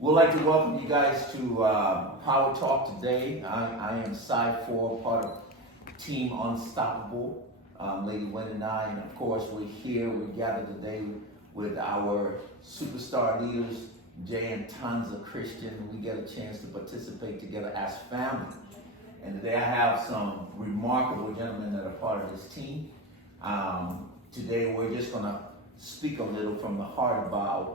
We'd like to welcome you guys to Power Talk today. I am Side 4, part of Team Unstoppable. Lady Wynn and I, and of course we gathered today with our superstar leaders, Jay and Tanza Christian. We get a chance to participate together as family. And today I have some remarkable gentlemen that are part of this team. Today we're just gonna speak a little from the heart about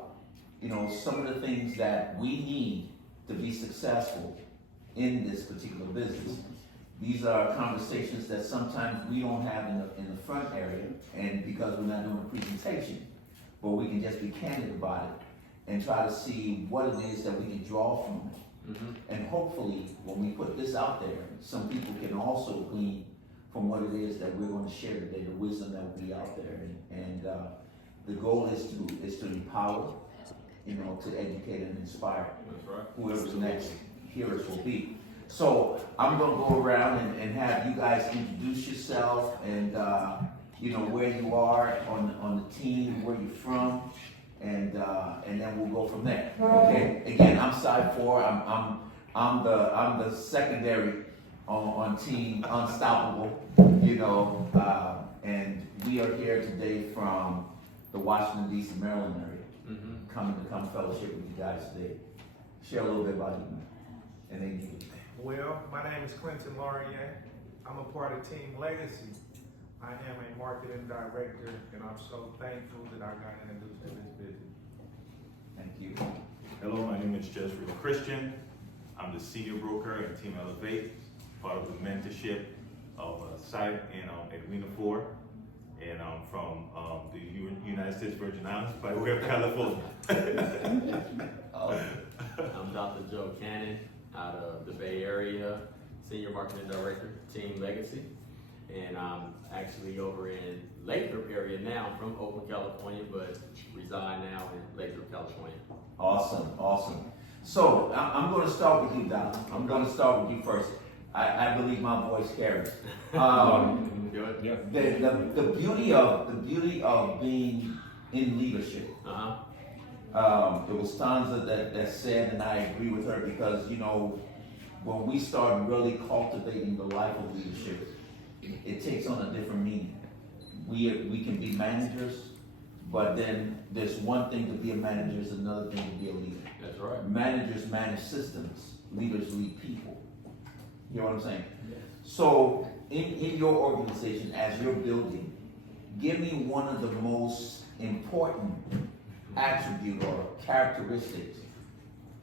some of the things that we need to be successful in this particular business. These are conversations that sometimes we don't have in the front area, and because we're not doing a presentation, but we can just be candid about it and try to see what it is that we can draw from it. Mm-hmm. And hopefully, when we put this out there, some people can also glean from what it is that we're going to share today, the wisdom that will be out there. And the goal is to empower, to educate and inspire. That's right. Whoever's next hearers will be. So I'm going to go around and have you guys introduce yourself and where you are on the team, where you're from, and then we'll go from there. Okay. Again, I'm Side 4. I'm the secondary on Team Unstoppable. And we are here today from the Washington D.C., Maryland area. Mm-hmm. Coming to come fellowship with you guys today. Share a little bit about you, man. And then you. Well, my name is Clinton Laurier. I'm a part of Team Legacy. I am a marketing director, and I'm so thankful that I got introduced to this business. Thank you. Hello, my name is Jeffrey Christian. I'm the senior broker in Team Elevate, part of the mentorship of Site and Edwina Ford. And I'm from the United States Virgin Islands, by way of California. I'm Dr. Joe Cannon out of the Bay Area, Senior Marketing Director, Team Legacy. And I'm actually over in Lathrop area now. I'm from Oakland, California, but reside now in Lathrop, California. Awesome. So I'm going to start with you, Doc. I'm going to start with you first. I believe my voice carries. The beauty of being in leadership. It was Tanza that said, and I agree with her, because when we start really cultivating the life of leadership, it takes on a different meaning. We can be managers, but then there's one thing to be a manager, is another thing to be a leader. That's right. Managers manage systems, leaders lead people. You know what I'm saying? Yes. So in your organization, as you're building, give me one of the most important attribute or characteristics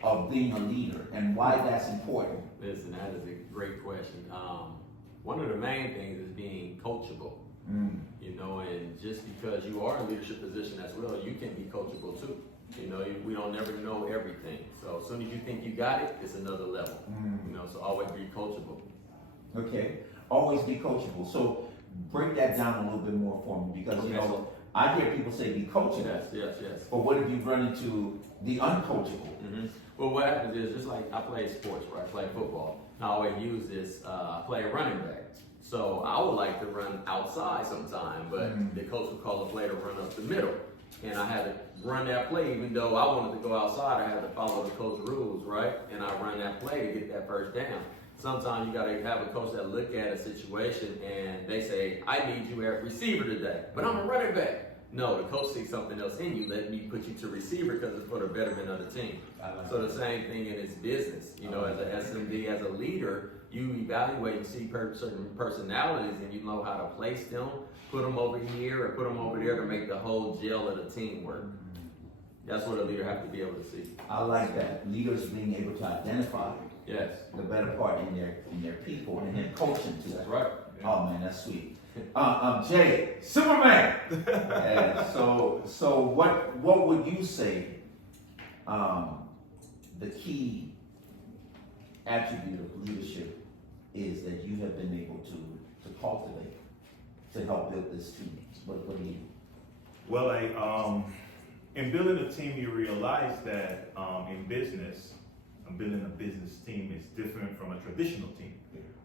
of being a leader and why that's important. Listen, that is a great question. One of the main things is being coachable. And just because you are in a leadership position as well, you can be coachable too. We don't never know everything. So as soon as you think you got it, it's another level. So always be coachable. Okay, always be coachable. So break that down a little bit more for me, because I hear people say be coachable. Yes. But what if you run into the uncoachable? Mm-hmm. Well, what happens is, just like I play sports, right? I play football. I always use this. I play running back. So I would like to run outside sometime, but the coach would call a play to run up the middle. And I had to run that play, even though I wanted to go outside, I had to follow the coach rules, right? And I run that play to get that first down. Sometimes you gotta have a coach that look at a situation and they say, I need you at receiver today, but I'm a running back. No, the coach sees something else in you. Let me put you to receiver because it's for the betterment of the team. So the same thing in his business. As an SMD, as a leader, you evaluate and see certain personalities, and you know how to place them, put them over here or put them over there to make the whole gel of the team work. That's what a leader has to be able to see. I like that. Leaders being able to identify the better part in their people, and then coaching too. That's right. Oh man, that's sweet. Jay, Superman. So what would you say the key attribute of leadership is that you have been able to cultivate to help build this team? What do you? Well, in building a team, you realize that in business, building a business team is different from a traditional team.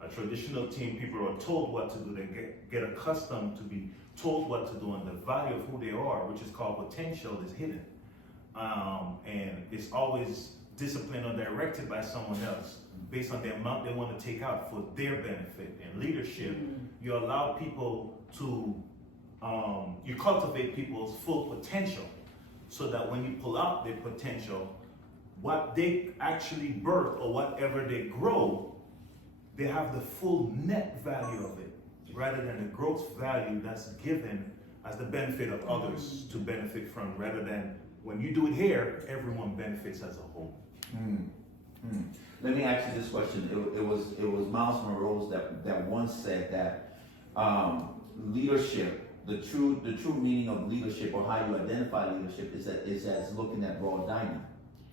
A traditional team, people are told what to do. They get accustomed to be told what to do, and the value of who they are, which is called potential, is hidden. And it's always disciplined or directed by someone else based on the amount they want to take out for their benefit. And leadership, you allow people to, you cultivate people's full potential so that when you pull out their potential, what they actually birth or whatever they grow, they have the full net value of it rather than the gross value that's given as the benefit of others to benefit from, rather than when you do it here, everyone benefits as a whole. Let me ask you this question. It was Miles Monroe that once said that leadership, the true meaning of leadership, or how you identify leadership, is as looking at raw diamond.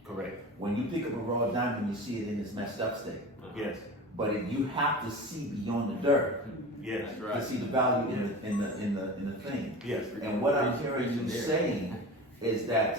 Correct. When you pick up a raw diamond, you see it in its messed up state. Yes. But you have to see beyond the dirt Yes. That's right. to see the value in the thing. Yes. And what I'm hearing you Preaching there. saying is that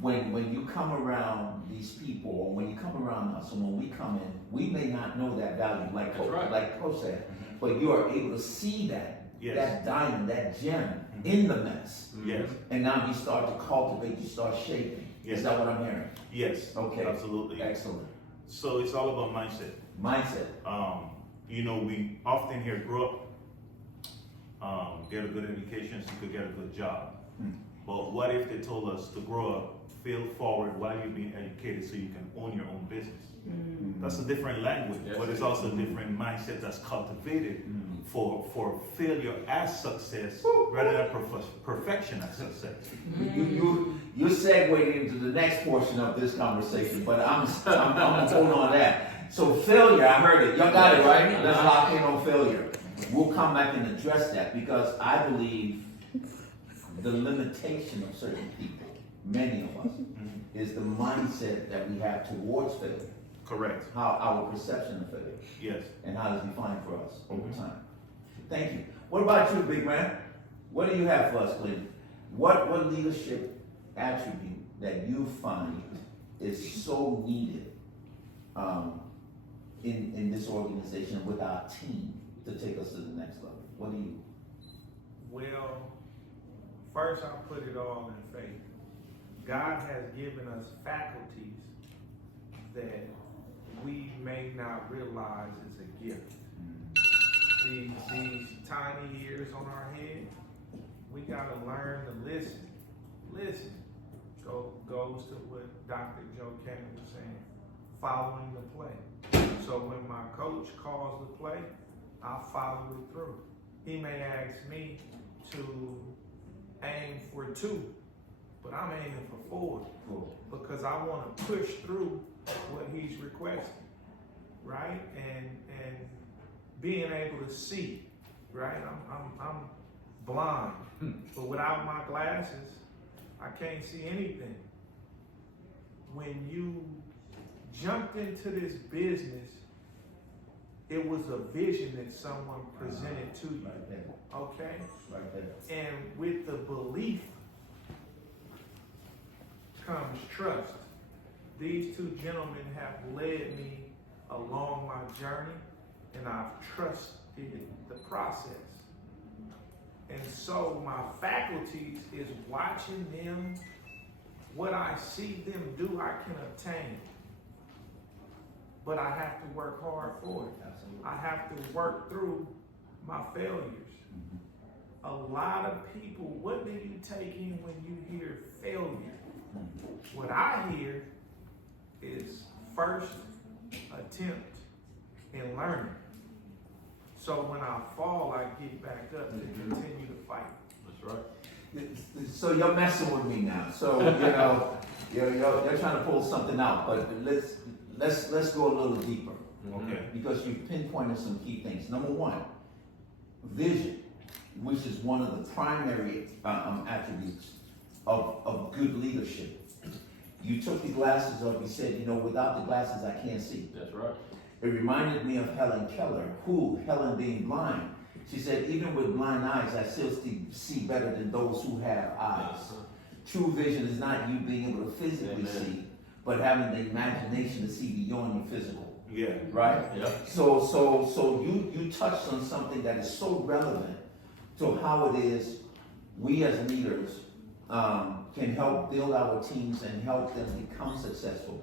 when you come around these people, or when you come around us, and when we come in, we may not know that value, like That's right. like Coach said, but you are able to see that Yes. that diamond, that gem in the mess, Yes. and now you start to cultivate, you start shaping. Yes. Is that what I'm hearing? Yes. Okay. Absolutely. Excellent. So it's all about mindset. Mindset. We often hear grow up, get a good education so you could get a good job. But what if they told us to grow up, fail forward while you're being educated so you can own your own business? That's a different language, Yes. but it's also a different mindset that's cultivated for failure as success rather than perfection as success. You segued into the next portion of this conversation, but I'm gonna hold on that. So failure, I heard it. Y'all got it right. Let's lock in on failure. We'll come back and address that, because I believe the limitation of certain people, many of us, is the mindset that we have towards failure. Correct. How our perception of failure, Yes. and how it's defined for us over time. Thank you. What about you, big man? What do you have for us, Clinton? What leadership attribute that you find is so needed in this organization with our team to take us to the next level? What do you? Well, first I'll put it all in faith. God has given us faculties that we may not realize is a gift. These tiny ears on our head, we gotta learn to listen. Listen. Goes to what Dr. Joe Cannon was saying, following the play. So when my coach calls the play, I follow it through. He may ask me to aim for 2, but I'm aiming for 4 because I want to push through what he's requesting, right? And being able to see, right? I'm blind, but without my glasses, I can't see anything. When you jumped into this business, it was a vision that someone presented to you, Right there. okay? Right there. And with the belief comes trust. These 2 gentlemen have led me along my journey, and I've trusted the process. And so my faculties is watching them. What I see them do, I can obtain. But I have to work hard for it. Absolutely. I have to work through my failures. A lot of people, what do you take in when you hear failure? What I hear is first attempt in learning. So when I fall, I get back up to continue to fight. That's right. So you're messing with me now. So you're trying to pull something out, but let's go a little deeper. Okay. Because you pinpointed some key things. Number 1, vision, which is one of the primary attributes of good leadership. You took the glasses off. You said, without the glasses, I can't see. That's right. It reminded me of Helen Keller, Helen being blind, she said, even with blind eyes, I still see better than those who have eyes. True vision is not you being able to physically see, but having the imagination to see beyond your physical. Yeah. Right? Yeah. So you touched on something that is so relevant to how it is we as leaders can help build our teams and help them become successful,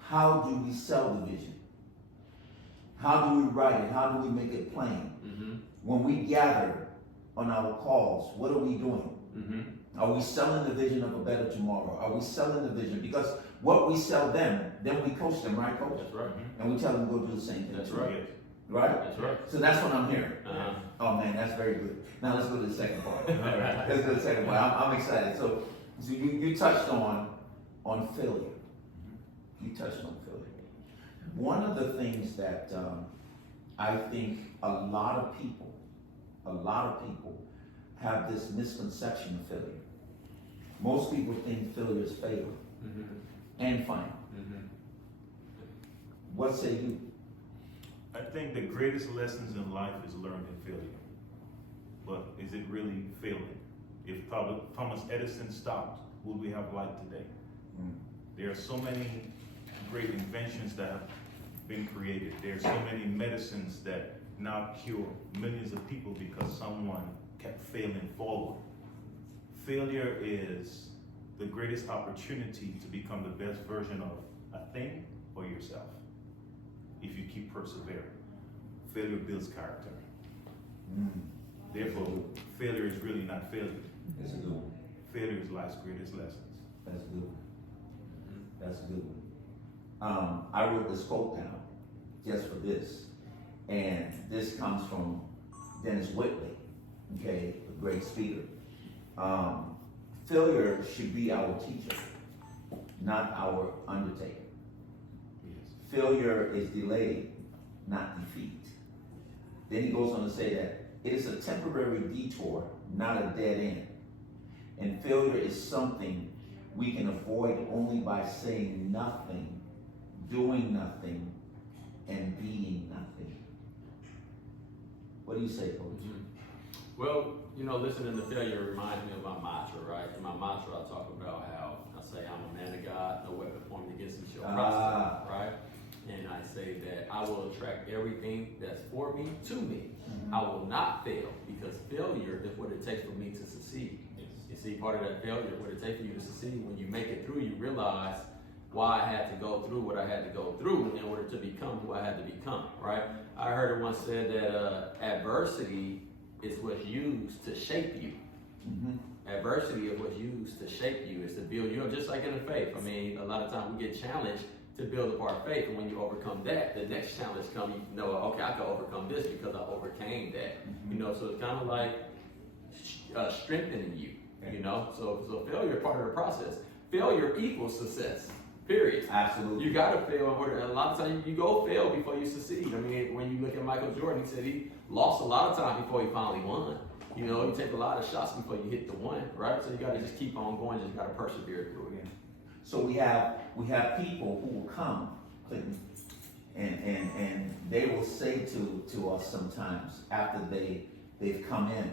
how do we sell the vision? How do we write it? How do we make it plain? Mm-hmm. When we gather on our calls, what are we doing? Mm-hmm. Are we selling the vision of a better tomorrow? Are we selling the vision? Because what we sell them, then we coach them, right, coach? That's right. And we tell them to go do the same thing. That's too. right. Right? That's right. So that's what I'm hearing. Uh-huh. Oh man, that's very good. Now let's go to the second part. All right. Let's go to the second part. I'm excited. So you touched on failure. You touched on failure. One of the things that I think a lot of people have this misconception of failure. Most people think failure is fatal Mm-hmm. and final. Mm-hmm. What say you? I think the greatest lessons in life is learned in failure. But is it really failing? If Thomas Edison stopped, would we have light today? Mm. There are so many great inventions that have been created. There are so many medicines that now cure millions of people because someone kept failing forward. Failure is the greatest opportunity to become the best version of a thing or yourself. If you keep persevering, failure builds character. Mm. Therefore, failure is really not failure. That's a good one. Failure is life's greatest lessons. That's a good one. That's a good one. I wrote this quote down just for this, and this comes from Dennis Whitley, okay, a great speaker. Failure should be our teacher, not our undertaker. Yes. Failure is delayed, not defeat. Then he goes on to say that it is a temporary detour, not a dead end. And failure is something we can avoid only by saying nothing, doing nothing, and being nothing. What do you say, Coach? Well, listening to failure reminds me of my mantra, right? In my mantra, I talk about how I say I'm a man of God, no weapon formed against me shall prosper, right? And I say that I will attract everything that's for me to me. Mm-hmm. I will not fail because failure is what it takes for me to succeed. You see, part of that failure, what it takes for you to succeed, when you make it through, you realize why I had to go through what I had to go through in order to become who I had to become, right? I heard it once said that adversity is what's used to shape you. Mm-hmm. Adversity is what's used to shape you, is to build you up, just like in the faith. I mean, a lot of times we get challenged to build up our faith, and when you overcome that, the next challenge comes, you know, okay, I can overcome this because I overcame that. Mm-hmm. So it's kind of like strengthening you, So failure is part of the process. Failure equals success, period. Absolutely. You gotta fail in order, and a lot of times you go fail before you succeed. I mean, when you look at Michael Jordan, he said he lost a lot of time before he finally won. You take a lot of shots before you hit the one, right? So you gotta just keep on going, just gotta persevere through it. So we have people who will come, Clinton, and they will say to us sometimes after they've come in,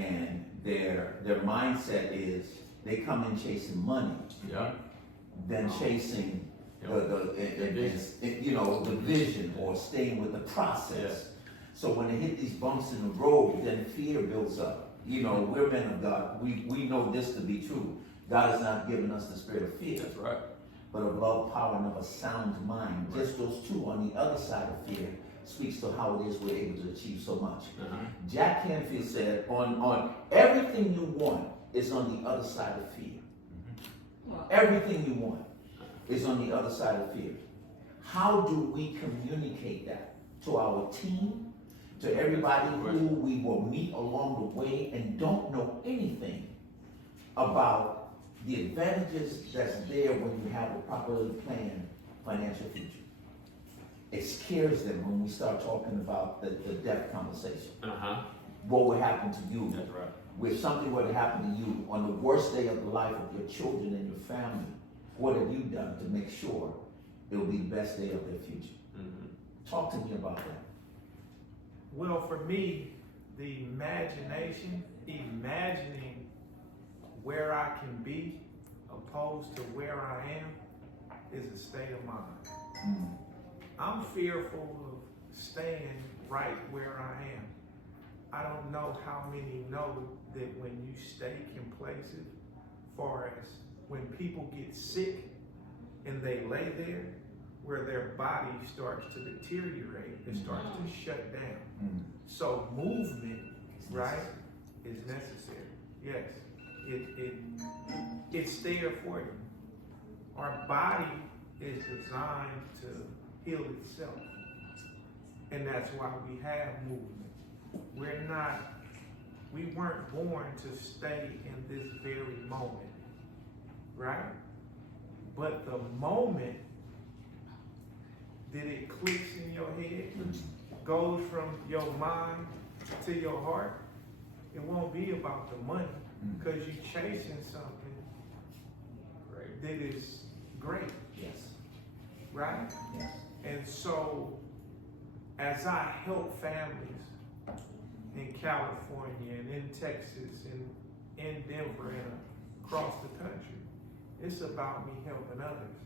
and their mindset is they come in chasing money, Yeah. than chasing the vision or staying with the process. Yeah. So when they hit these bumps in the road, then fear builds up. We're men of God. We know this to be true. God has not given us the spirit of fear, That's right. but of love, power, and of a sound mind. Right. Just those two on the other side of fear speaks to how it is we're able to achieve so much. Uh-huh. Jack Canfield said, on everything you want is on the other side of fear. Everything you want is on the other side of fear. How do we communicate that to our team, to everybody who we will meet along the way and don't know anything about the advantages that's there when you have a properly planned financial future? It scares them when we start talking about the death conversation. Uh-huh. What will happen to you? That's right. If something were to happen to you on the worst day of the life of your children and your family, what have you done to make sure it will be the best day of their future? Mm-hmm. Talk to me about that. Well, for me, the imagining where I can be opposed to where I am is a state of mind. Mm. I'm fearful of staying right where I am. I don't know how many know that when you stay complacent far as when people get sick and they lay there, where their body starts to deteriorate, it starts to shut down. So movement, right, is necessary. Yes, it's there for you. Our body is designed to heal itself, and that's why we have movement. We weren't born to stay in this very moment, right? But the moment that it clicks in your head, goes from your mind to your heart, it won't be about the money, because you're chasing something that is great. Yes. Right? Yes. And so, as I help families in California and in Texas and in Denver and across the country, it's about me helping others.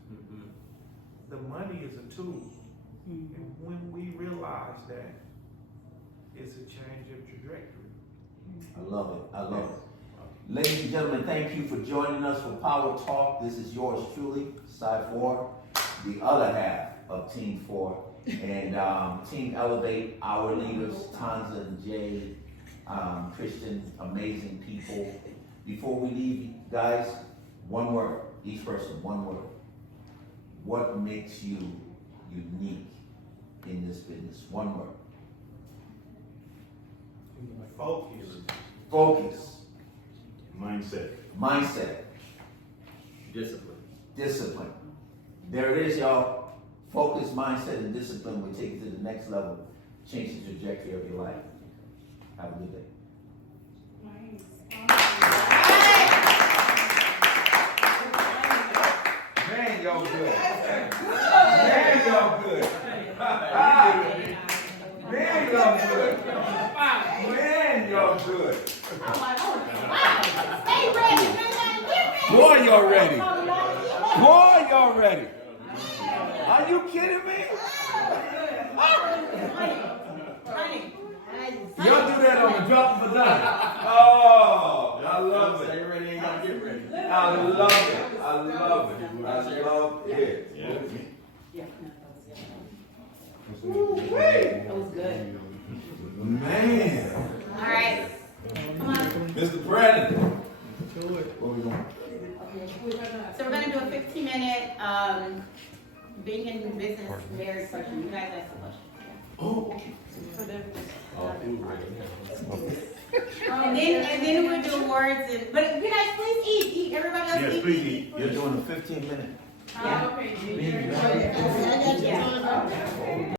The money is a tool. And when we realize that, it's a change of trajectory. I love it. I love it. Ladies and gentlemen, thank you for joining us for Power Talk. This is yours truly, Side 4, the other half of Team 4. And Team Elevate, our leaders, Tanza and Jay, Christian, amazing people. Before we leave, guys, one word, each person, one word. What makes you unique in this business? One word. Focus. Focus. Mindset. Mindset. Discipline. Discipline. There it is, y'all. Focus, mindset, and discipline will take you to the next level, change the trajectory of your life. Have a good day. Man, y'all good. Man, y'all good. Man, y'all good. Man, y'all good. Stay ready, man. Boy, y'all ready. Boy, y'all ready. Are you kidding me? Y'all do that on the drop of a dime. Oh, I love it. Stay ready, ain't gotta get ready. I love it. I love it. I love it. That was good. Man. All right. Come on. Mr. Brandon. What we doing? So we're gonna do a 15-minute being in business marriage question. You guys ask the question. Oh. And then we'll do awards but you guys please eat. Everybody else Yes, eat. please eat. You're doing a 15-minute. Yeah.